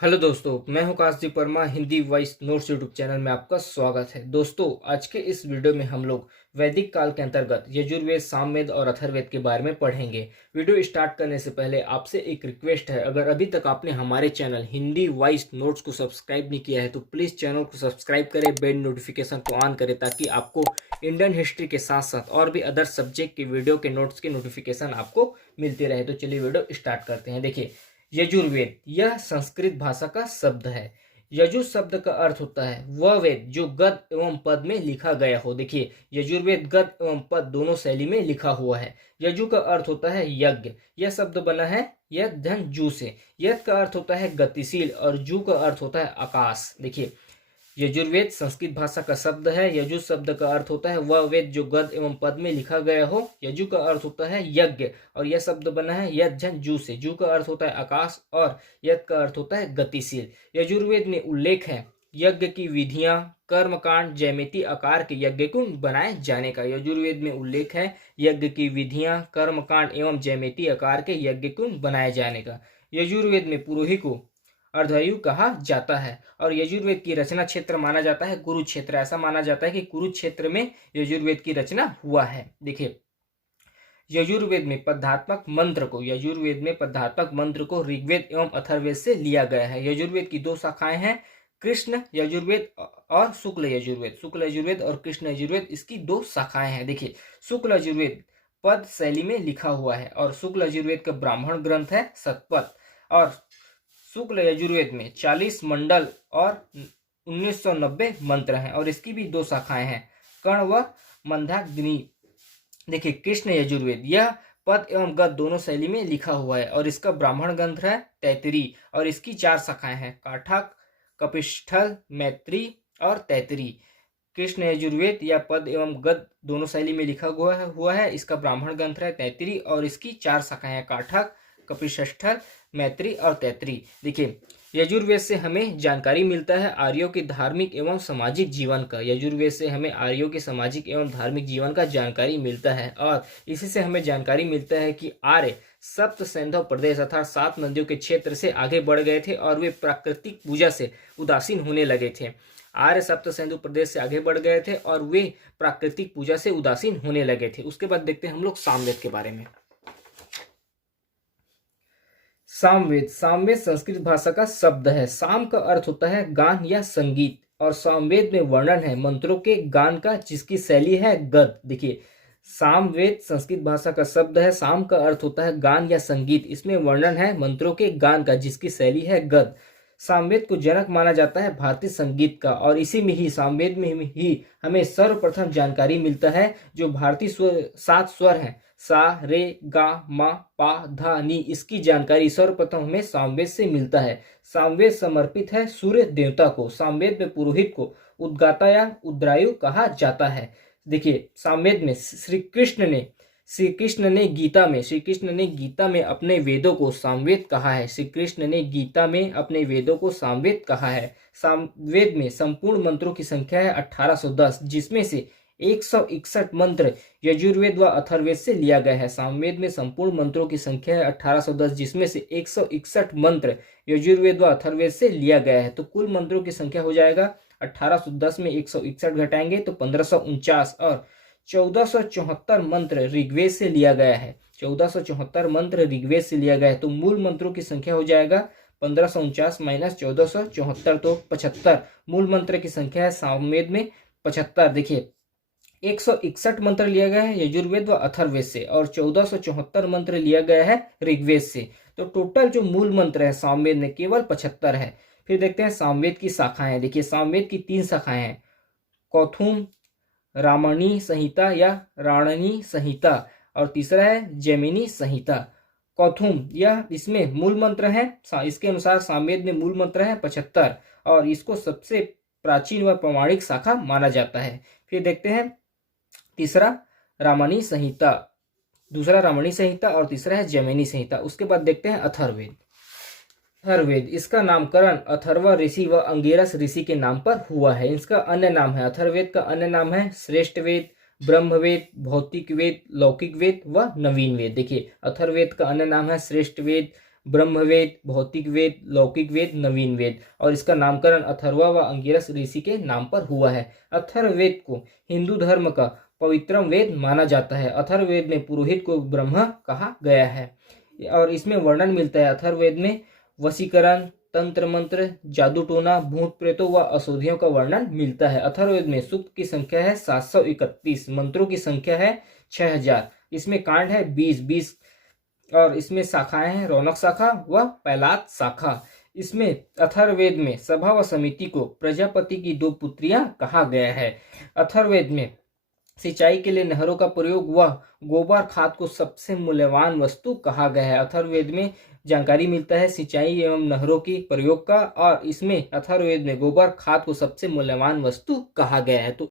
Hello दोस्तों, मैं हूं Kashdeep Verma. Hindi voice notes YouTube channel में आपका स्वागत है। दोस्तों, आज के इस वीडियो में हम लोग वैदिक काल के अंतर्गत यजुर्वेद, सामवेद और अथर्ववेद के बारे में पढ़ेंगे। वीडियो स्टार्ट करने से पहले आपसे एक रिक्वेस्ट है, अगर अभी तक आपने हमारे चैनल हिंदी वॉइस नोट्स को सब्सक्राइब नहीं किया है तो प्लीज़ चैनल को सब्सक्राइब करें, बेल नोटिफिकेशन को ऑन करें ताकि आपको इंडियन हिस्ट्री के साथ साथ और भी अदर सब्जेक्ट के वीडियो के नोट्स के नोटिफिकेशन आपको मिलते रहे। तो चलिए वीडियो स्टार्ट करते हैं। देखिए, यजुर्वेद यह संस्कृत भाषा का शब्द है। यजु शब्द का अर्थ होता है वह वेद जो गद एवं पद में लिखा गया हो। देखिए, यजुर्वेद गद एवं पद दोनों शैली में लिखा हुआ है। यजु का अर्थ होता है यज्ञ। यह शब्द बना है यद धन जू से। यद का अर्थ होता है गतिशील और जू का अर्थ होता है आकाश। देखिए, यजुर्वेद संस्कृत भाषा का शब्द है। यजु शब्द का अर्थ होता है वह वेद जो गद एवं पद में लिखा गया हो। यजु का अर्थ होता है यज्ञ और यह शब्द बना है यद जन जू से। जू का अर्थ होता है आकाश और यद का अर्थ होता है गतिशील। यजुर्वेद में उल्लेख है यज्ञ की विधियां, कर्मकांड, जैमिति आकार के यज्ञ को बनाए जाने का। यजुर्वेद में उल्लेख है यज्ञ की विधियां, कर्मकांड एवं जैमिति आकार के यज्ञ को बनाए जाने का। यजुर्वेद में पुरोहित को अर्धायु कहा जाता है और यजुर्वेद की रचना क्षेत्र माना जाता है कुरुक्षेत्र। ऐसा माना जाता है कि कुरुक्षेत्र में यजुर्वेद की रचना हुआ है। देखिए, यजुर्वेद में पदात्मक मंत्र को ऋग्वेद एवं अथर्ववेद से लिया गया है। यजुर्वेद की दो शाखाएं हैं, कृष्ण यजुर्वेद और शुक्ल यजुर्वेद। शुक्ल यजुर्वेद और कृष्ण यजुर्वेद, इसकी दो शाखाएं हैं। देखिए, शुक्ल यजुर्वेद पद शैली में लिखा हुआ है और शुक्ल यजुर्वेद का ब्राह्मण ग्रंथ है शतपथ। और शुक्ल यजुर्वेद में 40 मंडल और 1990 मंत्र हैं और इसकी भी दो शाखाएं हैं, कर्ण व मंदाग्नि। देखिए, कृष्ण यजुर्वेद यह पद एवं गद दोनों शैली में लिखा हुआ है और इसका ब्राह्मण ग्रंथ है तैतरी और इसकी 4 शाखाएं हैं, काठक, कपिष्ठल, मैत्री और तैतरी। कृष्ण यजुर्वेद या पद एवं गद दोनों शैली में लिखा हुआ है। इसका ब्राह्मण ग्रंथ है तैतरी और इसकी 4 शाखाएं हैं, काठक, कपिष्ठल, मैत्री और तैतरी। देखिए, यजुर्वेद से हमें जानकारी मिलता है आर्यों के धार्मिक एवं सामाजिक जीवन का। यजुर्वेद से हमें आर्यों के सामाजिक एवं धार्मिक जीवन का जानकारी मिलता है और इसी से हमें जानकारी मिलता है कि आर्य सप्त सिंधु प्रदेश अर्थात 7 नदियों के क्षेत्र से आगे बढ़ गए थे और वे प्राकृतिक पूजा से उदासीन होने लगे थे। आर्य सप्त सिंधु प्रदेश से आगे बढ़ गए थे और वे प्राकृतिक पूजा से उदासीन होने लगे थे। उसके बाद देखते हैं हम लोग सामवेद के बारे में। सामवेद संस्कृत भाषा का शब्द है। साम का अर्थ होता है गान या संगीत और सामवेद में वर्णन है मंत्रों के गान का जिसकी शैली है गद। देखिए, सामवेद संस्कृत भाषा का शब्द है। साम का अर्थ होता है गान या संगीत, इसमें वर्णन है मंत्रों के गान का जिसकी शैली है गद। सामवेद को जनक माना जाता है भारतीय संगीत का और इसी में ही सामवेद में ही हमें सर्वप्रथम जानकारी मिलता है जो भारतीय 7 स्वर हैं, सा, रे, गा, मा, पा, धा, नी। इसकी जानकारी सर्वप्रथम हमें सामवेद से मिलता है। सामवेद समर्पित है सूर्य देवता को। सामवेद में पुरोहित को उद्गाता या उद्रायु कहा जाता है। देखिए, सामवेद में श्री कृष्ण ने गीता में अपने वेदों को सामवेद कहा है। श्री कृष्ण ने गीता में अपने वेदों को सामवेद कहा है। सामवेद में संपूर्ण मंत्रों की संख्या है 1810, जिसमें से 161 मंत्र यजुर्वेद व अथर्ववेद से लिया गया है। सामवेद में संपूर्ण मंत्रों की संख्या है 1810, जिसमें से 161 मंत्र यजुर्वेद व अथर्ववेद से लिया गया है। तो कुल मंत्रों की संख्या हो जाएगा 1810 में 161 घटाएंगे तो 1549 और 1474 मंत्र ऋग्वेद से लिया गया है। 1474 मंत्र ऋग्वेद से लिया गया है तो मूल मंत्रों की संख्या हो जाएगा 1549 माइनस 1474 तो 75। मूल मंत्र की संख्या है सामवेद में 75। देखिए, 161 मंत्र लिया गया है यजुर्वेद व अथर्ववेद से और 1474 मंत्र लिया गया है ऋग्वेद से। तो टोटल जो मूल मंत्र है सामवेद में केवल 75 है। फिर देखते हैं सामवेद की शाखाएं। देखिए, सामवेद की 3 शाखाएं हैं, कौथुम, रामणी संहिता या राणनी संहिता और तीसरा है जैमिनी संहिता। कौथुम यह इसमें मूल मंत्र है। इसके अनुसार सामवेद में मूल मंत्र है 75 और इसको सबसे प्राचीन व प्रमाणिक शाखा माना जाता है। फिर देखते हैं तीसरा रामणी संहिता, दूसरा रामणी संहिता और तीसरा है जैमिनी संहिता। उसके बाद देखते हैं अथर्ववेद। अथर्ववेद इसका नामकरण अथर्व ऋषि व अंगिरस ऋषि के नाम पर हुआ है। इसका अन्य नाम है, अथर्ववेद का अन्य नाम है श्रेष्ठ वेद, ब्रह्मवेद, भौतिक वेद, लौकिक वेद व नवीन वेद। देखिए, अथर्ववेद का अन्य नाम है श्रेष्ठ वेद, ब्रह्मवेद, भौतिक वेद, लौकिक वेद, नवीन वेद। और इसका नामकरण अथर्वा व अंगिरस ऋषि के नाम पर हुआ है। अथर्ववेद को हिंदू धर्म का पवित्रम वेद माना जाता है। अथर्ववेद में पुरोहित को ब्रह्म कहा गया है। और इसमें वर्णन मिलता है अथर्ववेद में वशीकरण, तंत्र मंत्र, जादू टोना, भूत प्रेतों व औषधियों का वर्णन मिलता है। अथर्ववेद में सूक्त की संख्या है 731, मंत्रों की संख्या है 6000। इसमें कांड है 20 और इसमें शाखाएं हैं रौनक शाखा व पैलात शाखा। इसमें अथर्ववेद में सभा व समिति को प्रजापति की 2 पुत्रियां कहा गया है। अथर्ववेद में सिंचाई के लिए नहरों का प्रयोग व गोबर खाद को सबसे मूल्यवान वस्तु कहा गया है। अथर्ववेद में जानकारी मिलता है सिंचाई एवं नहरों की प्रयोग का, और इसमें अथर्ववेद में गोबर खाद को सबसे मूल्यवान वस्तु कहा गया है। तो